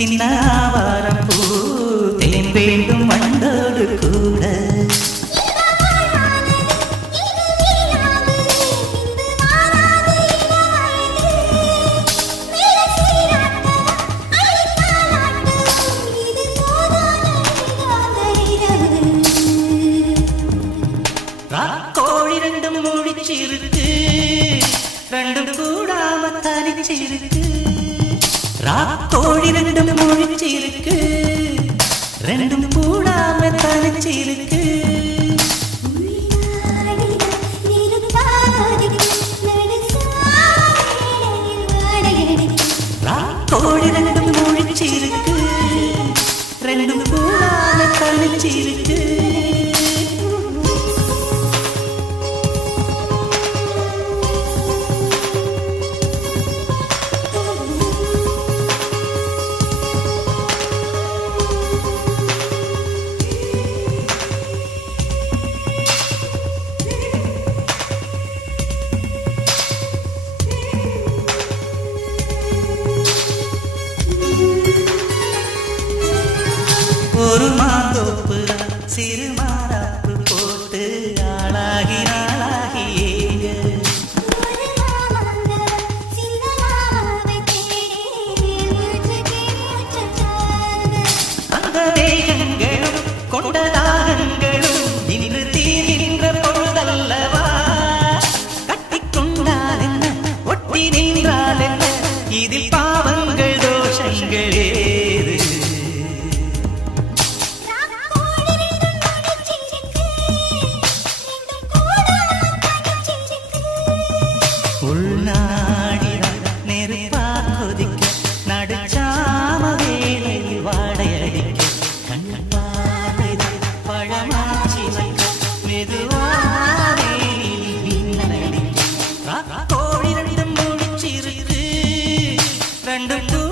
சின்ன ஆவாரம் பூ தேன் வேண்டும் வண்டோடு கூட கோழி ரெண்டும் முடிச்சிருக்கு ரெண்டும் கூடாம தனிச்சிருக்கு கோழி ரெண்டும் முடிச்சிருக்கு ரெண்டும் கூடாம தனிச்சிருக்கு கோழி ரெண்டும் முடிச்சிருக்கு ரெண்டும் கூடாம தனிச்சிருக்கு ஒரு மாந்தோப்பு சிறு மாறாப்பு போட்டு ஆளாகி ஆளாகி அந்த தேகங்களும் கொண்டதாகங்களும் இன்று தீர்கின்ற பொழுதல்லவா கட்டிக்கொண்டால் என்ன ஒட்டி நின்றால் என்ன இதில் பாவங்கள் தோஷங்களே உள்நாடினால் நெருப்பா கொதிக்க நடுச்சாம வேளையில் வாடையடிக்க கண் பார்வைதான் பழமாச்சி வைக்க மெதுவாவே மின்னடிக்க கோழி ரெண்டும் முடிச்சிருக்கு ரெண்டும்